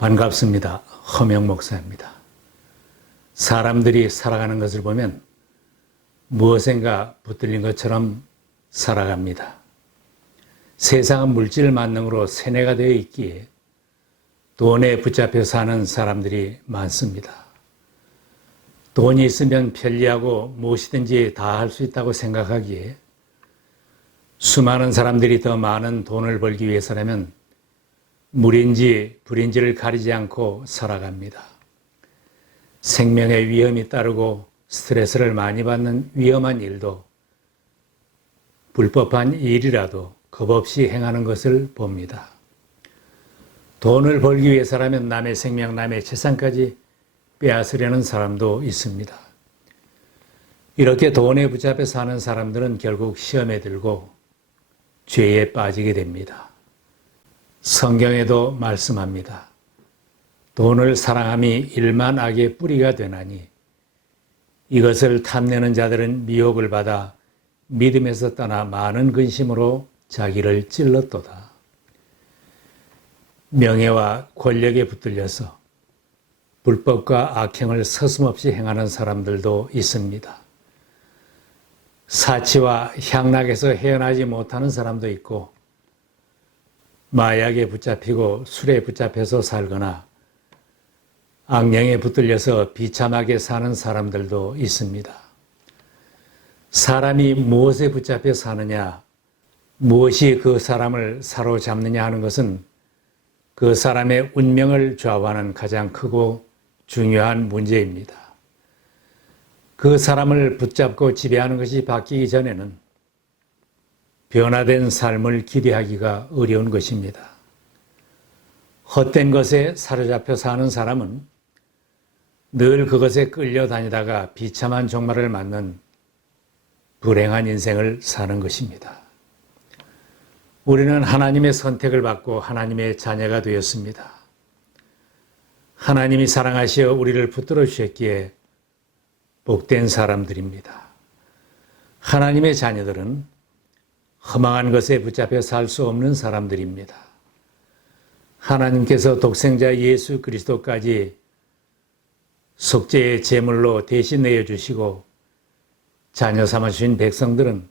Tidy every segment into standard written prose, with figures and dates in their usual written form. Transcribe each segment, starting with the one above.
반갑습니다. 허명 목사입니다. 사람들이 살아가는 것을 보면 무엇인가 붙들린 것처럼 살아갑니다. 세상은 물질 만능으로 세뇌가 되어 있기에 돈에 붙잡혀 사는 사람들이 많습니다. 돈이 있으면 편리하고 무엇이든지 다 할 수 있다고 생각하기에 수많은 사람들이 더 많은 돈을 벌기 위해서라면 물인지 불인지를 가리지 않고 살아갑니다. 생명의 위험이 따르고 스트레스를 많이 받는 위험한 일도 불법한 일이라도 겁없이 행하는 것을 봅니다. 돈을 벌기 위해서라면 남의 생명, 남의 재산까지 빼앗으려는 사람도 있습니다. 이렇게 돈에 붙잡혀 사는 사람들은 결국 시험에 들고 죄에 빠지게 됩니다. 성경에도 말씀합니다. 돈을 사랑함이 일만 악의 뿌리가 되나니 이것을 탐내는 자들은 미혹을 받아 믿음에서 떠나 많은 근심으로 자기를 찔렀도다. 명예와 권력에 붙들려서 불법과 악행을 서슴없이 행하는 사람들도 있습니다. 사치와 향락에서 헤어나지 못하는 사람도 있고 마약에 붙잡히고 술에 붙잡혀서 살거나 악령에 붙들려서 비참하게 사는 사람들도 있습니다. 사람이 무엇에 붙잡혀 사느냐, 무엇이 그 사람을 사로잡느냐 하는 것은 그 사람의 운명을 좌우하는 가장 크고 중요한 문제입니다. 그 사람을 붙잡고 지배하는 것이 바뀌기 전에는 변화된 삶을 기대하기가 어려운 것입니다. 헛된 것에 사로잡혀 사는 사람은 늘 그것에 끌려다니다가 비참한 종말을 맞는 불행한 인생을 사는 것입니다. 우리는 하나님의 선택을 받고 하나님의 자녀가 되었습니다. 하나님이 사랑하시어 우리를 붙들어 주셨기에 복된 사람들입니다. 하나님의 자녀들은 허망한 것에 붙잡혀 살 수 없는 사람들입니다. 하나님께서 독생자 예수 그리스도까지 속죄의 제물로 대신 내어주시고 자녀 삼아주신 백성들은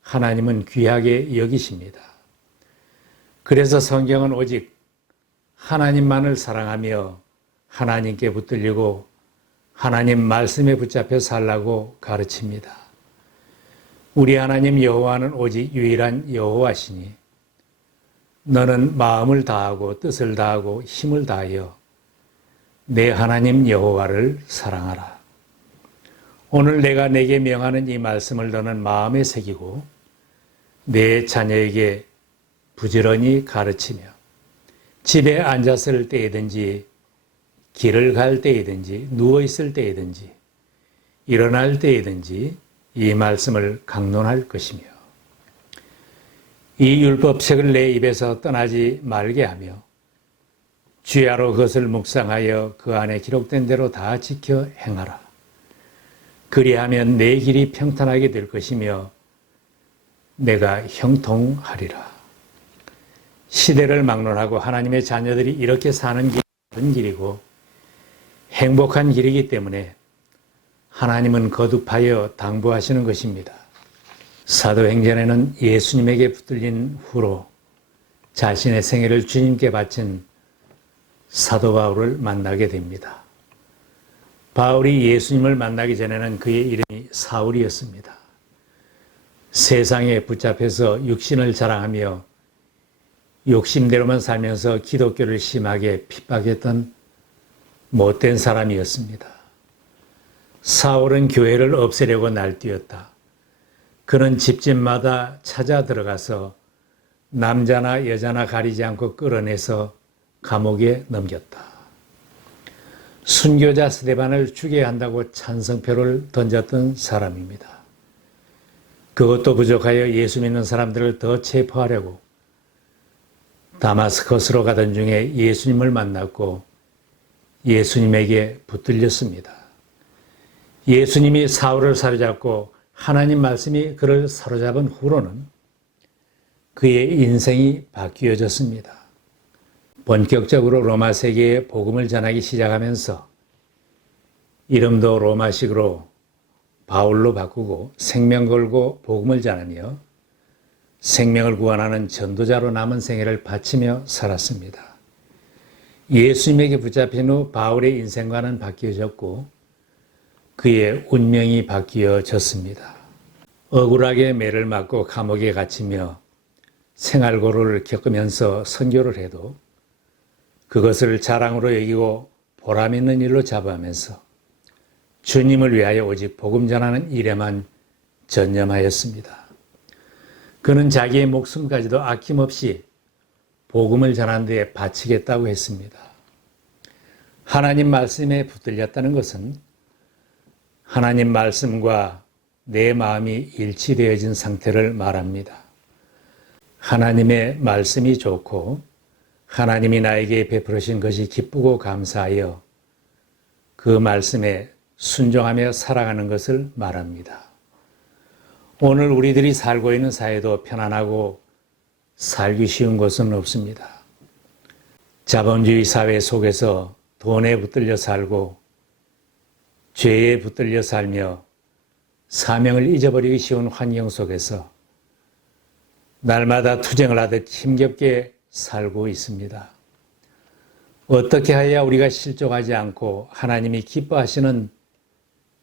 하나님은 귀하게 여기십니다. 그래서 성경은 오직 하나님만을 사랑하며 하나님께 붙들리고 하나님 말씀에 붙잡혀 살라고 가르칩니다. 우리 하나님 여호와는 오직 유일한 여호와시니 너는 마음을 다하고 뜻을 다하고 힘을 다하여 내 하나님 여호와를 사랑하라. 오늘 내가 내게 명하는 이 말씀을 너는 마음에 새기고 내 자녀에게 부지런히 가르치며 집에 앉았을 때이든지 길을 갈 때이든지 누워있을 때이든지 일어날 때이든지 이 말씀을 강론할 것이며 이 율법책을 내 입에서 떠나지 말게 하며 주야로 그것을 묵상하여 그 안에 기록된 대로 다 지켜 행하라. 그리하면 내 길이 평탄하게 될 것이며 내가 형통하리라. 시대를 막론하고 하나님의 자녀들이 이렇게 사는 길이 바른 길이고 행복한 길이기 때문에 하나님은 거듭하여 당부하시는 것입니다. 사도행전에는 예수님에게 붙들린 후로 자신의 생애를 주님께 바친 사도 바울을 만나게 됩니다. 바울이 예수님을 만나기 전에는 그의 이름이 사울이었습니다. 세상에 붙잡혀서 육신을 자랑하며 욕심대로만 살면서 기독교를 심하게 핍박했던 못된 사람이었습니다. 사울은 교회를 없애려고 날뛰었다. 그는 집집마다 찾아 들어가서 남자나 여자나 가리지 않고 끌어내서 감옥에 넘겼다. 순교자 스데반을 죽여야 한다고 찬성표를 던졌던 사람입니다. 그것도 부족하여 예수 믿는 사람들을 더 체포하려고 다마스커스로 가던 중에 예수님을 만났고 예수님에게 붙들렸습니다. 예수님이 사울을 사로잡고 하나님 말씀이 그를 사로잡은 후로는 그의 인생이 바뀌어졌습니다. 본격적으로 로마 세계에 복음을 전하기 시작하면서 이름도 로마식으로 바울로 바꾸고 생명 걸고 복음을 전하며 생명을 구원하는 전도자로 남은 생애를 바치며 살았습니다. 예수님에게 붙잡힌 후 바울의 인생관은 바뀌어졌고 그의 운명이 바뀌어졌습니다. 억울하게 매를 맞고 감옥에 갇히며 생활고를 겪으면서 선교를 해도 그것을 자랑으로 여기고 보람 있는 일로 자부하면서 주님을 위하여 오직 복음 전하는 일에만 전념하였습니다. 그는 자기의 목숨까지도 아낌없이 복음을 전하는 데에 바치겠다고 했습니다. 하나님 말씀에 붙들렸다는 것은 하나님 말씀과 내 마음이 일치되어진 상태를 말합니다. 하나님의 말씀이 좋고 하나님이 나에게 베풀으신 것이 기쁘고 감사하여 그 말씀에 순종하며 살아가는 것을 말합니다. 오늘 우리들이 살고 있는 사회도 편안하고 살기 쉬운 곳은 없습니다. 자본주의 사회 속에서 돈에 붙들려 살고 죄에 붙들려 살며 사명을 잊어버리기 쉬운 환경 속에서 날마다 투쟁을 하듯 힘겹게 살고 있습니다. 어떻게 해야 우리가 실족하지 않고 하나님이 기뻐하시는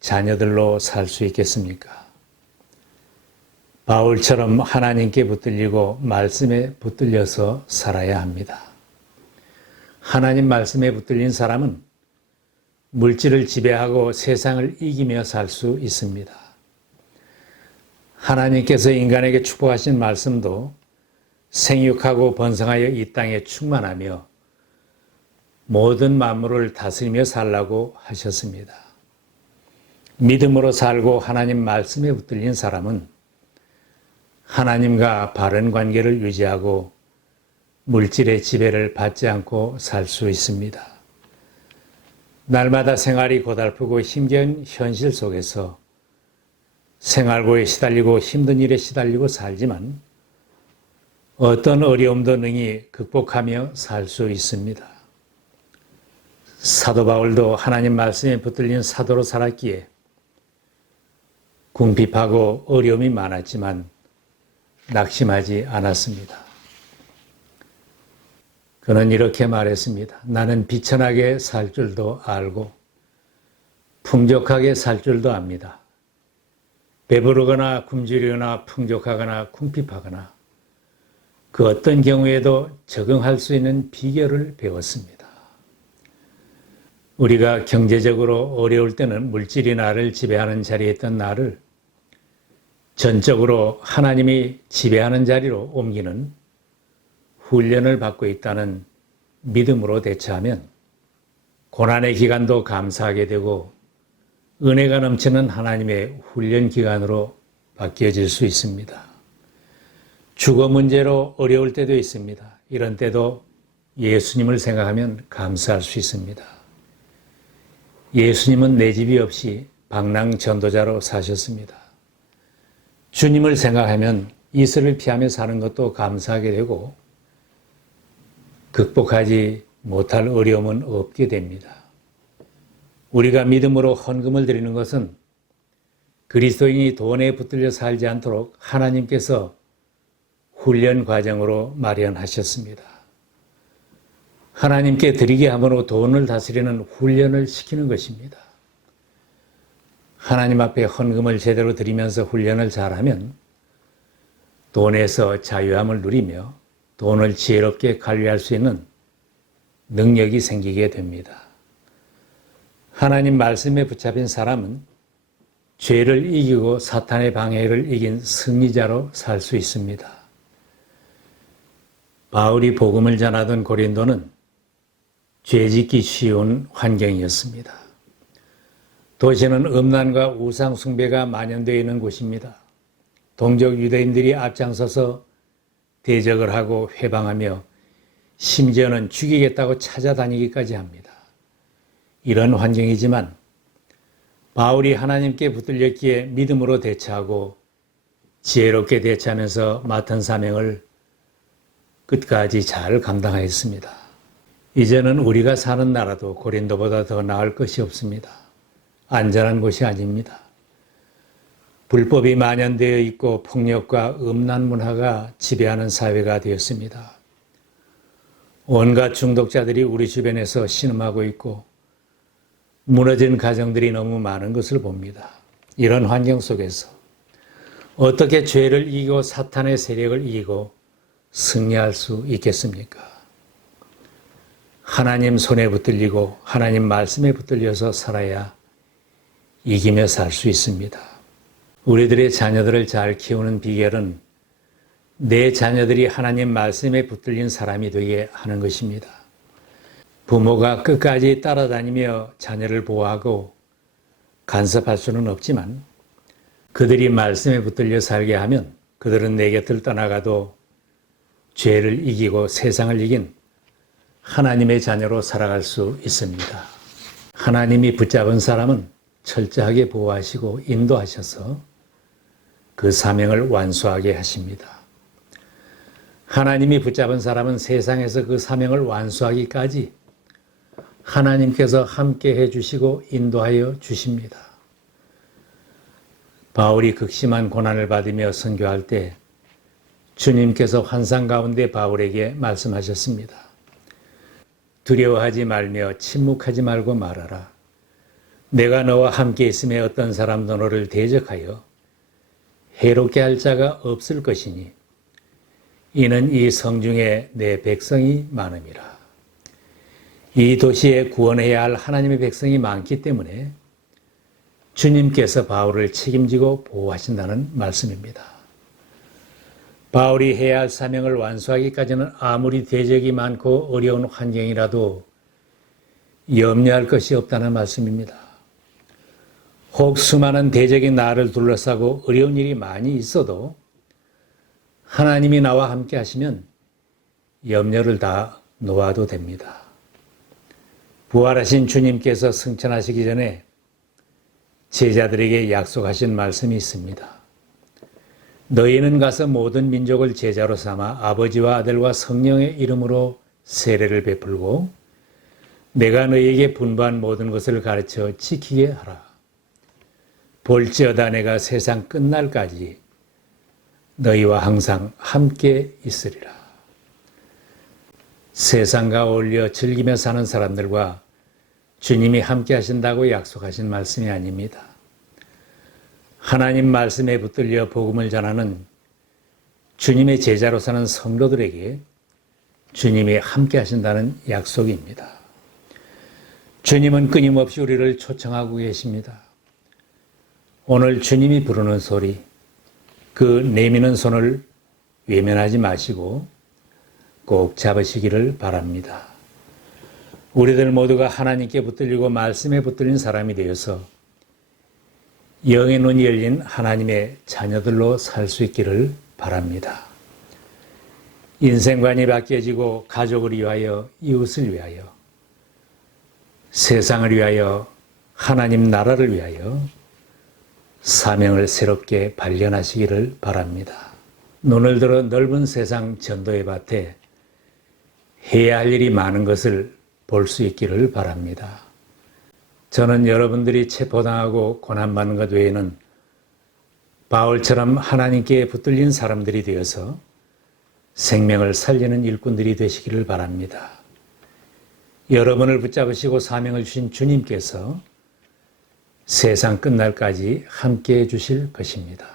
자녀들로 살 수 있겠습니까? 바울처럼 하나님께 붙들리고 말씀에 붙들려서 살아야 합니다. 하나님 말씀에 붙들린 사람은 물질을 지배하고 세상을 이기며 살 수 있습니다. 하나님께서 인간에게 축복하신 말씀도 생육하고 번성하여 이 땅에 충만하며 모든 만물을 다스리며 살라고 하셨습니다. 믿음으로 살고 하나님 말씀에 붙들린 사람은 하나님과 바른 관계를 유지하고 물질의 지배를 받지 않고 살 수 있습니다. 날마다 생활이 고달프고 힘겨운 현실 속에서 생활고에 시달리고 힘든 일에 시달리고 살지만 어떤 어려움도 능히 극복하며 살 수 있습니다. 사도 바울도 하나님 말씀에 붙들린 사도로 살았기에 궁핍하고 어려움이 많았지만 낙심하지 않았습니다. 그는 이렇게 말했습니다. 나는 비천하게 살 줄도 알고 풍족하게 살 줄도 압니다. 배부르거나 굶주리거나 풍족하거나 궁핍하거나 그 어떤 경우에도 적응할 수 있는 비결을 배웠습니다. 우리가 경제적으로 어려울 때는 물질이 나를 지배하는 자리에 있던 나를 전적으로 하나님이 지배하는 자리로 옮기는 훈련을 받고 있다는 믿음으로 대처하면 고난의 기간도 감사하게 되고 은혜가 넘치는 하나님의 훈련 기간으로 바뀌어질 수 있습니다. 주거 문제로 어려울 때도 있습니다. 이런 때도 예수님을 생각하면 감사할 수 있습니다. 예수님은 내 집이 없이 방랑 전도자로 사셨습니다. 주님을 생각하면 이슬을 피하며 사는 것도 감사하게 되고 극복하지 못할 어려움은 없게 됩니다. 우리가 믿음으로 헌금을 드리는 것은 그리스도인이 돈에 붙들려 살지 않도록 하나님께서 훈련 과정으로 마련하셨습니다. 하나님께 드리게 함으로 돈을 다스리는 훈련을 시키는 것입니다. 하나님 앞에 헌금을 제대로 드리면서 훈련을 잘하면 돈에서 자유함을 누리며 돈을 지혜롭게 관리할 수 있는 능력이 생기게 됩니다. 하나님 말씀에 붙잡힌 사람은 죄를 이기고 사탄의 방해를 이긴 승리자로 살 수 있습니다. 바울이 복음을 전하던 고린도는 죄짓기 쉬운 환경이었습니다. 도시는 음란과 우상 숭배가 만연되어 있는 곳입니다. 동족 유대인들이 앞장서서 대적을 하고 회방하며 심지어는 죽이겠다고 찾아다니기까지 합니다. 이런 환경이지만 바울이 하나님께 붙들렸기에 믿음으로 대처하고 지혜롭게 대처하면서 맡은 사명을 끝까지 잘 감당하였습니다. 이제는 우리가 사는 나라도 고린도보다 더 나을 것이 없습니다. 안전한 곳이 아닙니다. 불법이 만연되어 있고 폭력과 음란 문화가 지배하는 사회가 되었습니다. 온갖 중독자들이 우리 주변에서 신음하고 있고 무너진 가정들이 너무 많은 것을 봅니다. 이런 환경 속에서 어떻게 죄를 이기고 사탄의 세력을 이기고 승리할 수 있겠습니까? 하나님 손에 붙들리고 하나님 말씀에 붙들려서 살아야 이기며 살 수 있습니다. 우리들의 자녀들을 잘 키우는 비결은 내 자녀들이 하나님 말씀에 붙들린 사람이 되게 하는 것입니다. 부모가 끝까지 따라다니며 자녀를 보호하고 간섭할 수는 없지만 그들이 말씀에 붙들려 살게 하면 그들은 내 곁을 떠나가도 죄를 이기고 세상을 이긴 하나님의 자녀로 살아갈 수 있습니다. 하나님이 붙잡은 사람은 철저하게 보호하시고 인도하셔서 그 사명을 완수하게 하십니다. 하나님이 붙잡은 사람은 세상에서 그 사명을 완수하기까지 하나님께서 함께 해주시고 인도하여 주십니다. 바울이 극심한 고난을 받으며 선교할 때 주님께서 환상 가운데 바울에게 말씀하셨습니다. 두려워하지 말며 침묵하지 말고 말하라. 내가 너와 함께 있음에 어떤 사람도 너를 대적하여 해롭게 할 자가 없을 것이니 이는 이 성중에 내 백성이 많음이라. 이 도시에 구원해야 할 하나님의 백성이 많기 때문에 주님께서 바울을 책임지고 보호하신다는 말씀입니다. 바울이 해야 할 사명을 완수하기까지는 아무리 대적이 많고 어려운 환경이라도 염려할 것이 없다는 말씀입니다. 혹 수많은 대적이 나를 둘러싸고 어려운 일이 많이 있어도 하나님이 나와 함께 하시면 염려를 다 놓아도 됩니다. 부활하신 주님께서 승천하시기 전에 제자들에게 약속하신 말씀이 있습니다. 너희는 가서 모든 민족을 제자로 삼아 아버지와 아들과 성령의 이름으로 세례를 베풀고 내가 너희에게 분부한 모든 것을 가르쳐 지키게 하라. 볼지어다 내가 세상 끝날까지 너희와 항상 함께 있으리라. 세상과 어울려 즐기며 사는 사람들과 주님이 함께 하신다고 약속하신 말씀이 아닙니다. 하나님 말씀에 붙들려 복음을 전하는 주님의 제자로 사는 성도들에게 주님이 함께 하신다는 약속입니다. 주님은 끊임없이 우리를 초청하고 계십니다. 오늘 주님이 부르는 소리, 그 내미는 손을 외면하지 마시고 꼭 잡으시기를 바랍니다. 우리들 모두가 하나님께 붙들리고 말씀에 붙들린 사람이 되어서 영의 눈이 열린 하나님의 자녀들로 살 수 있기를 바랍니다. 인생관이 바뀌어지고 가족을 위하여, 이웃을 위하여, 세상을 위하여, 하나님 나라를 위하여 사명을 새롭게 발견하시기를 바랍니다. 눈을 들어 넓은 세상 전도의 밭에 해야 할 일이 많은 것을 볼 수 있기를 바랍니다. 저는 여러분들이 체포당하고 고난받는 것 외에는 바울처럼 하나님께 붙들린 사람들이 되어서 생명을 살리는 일꾼들이 되시기를 바랍니다. 여러분을 붙잡으시고 사명을 주신 주님께서 세상 끝날까지 함께해 주실 것입니다.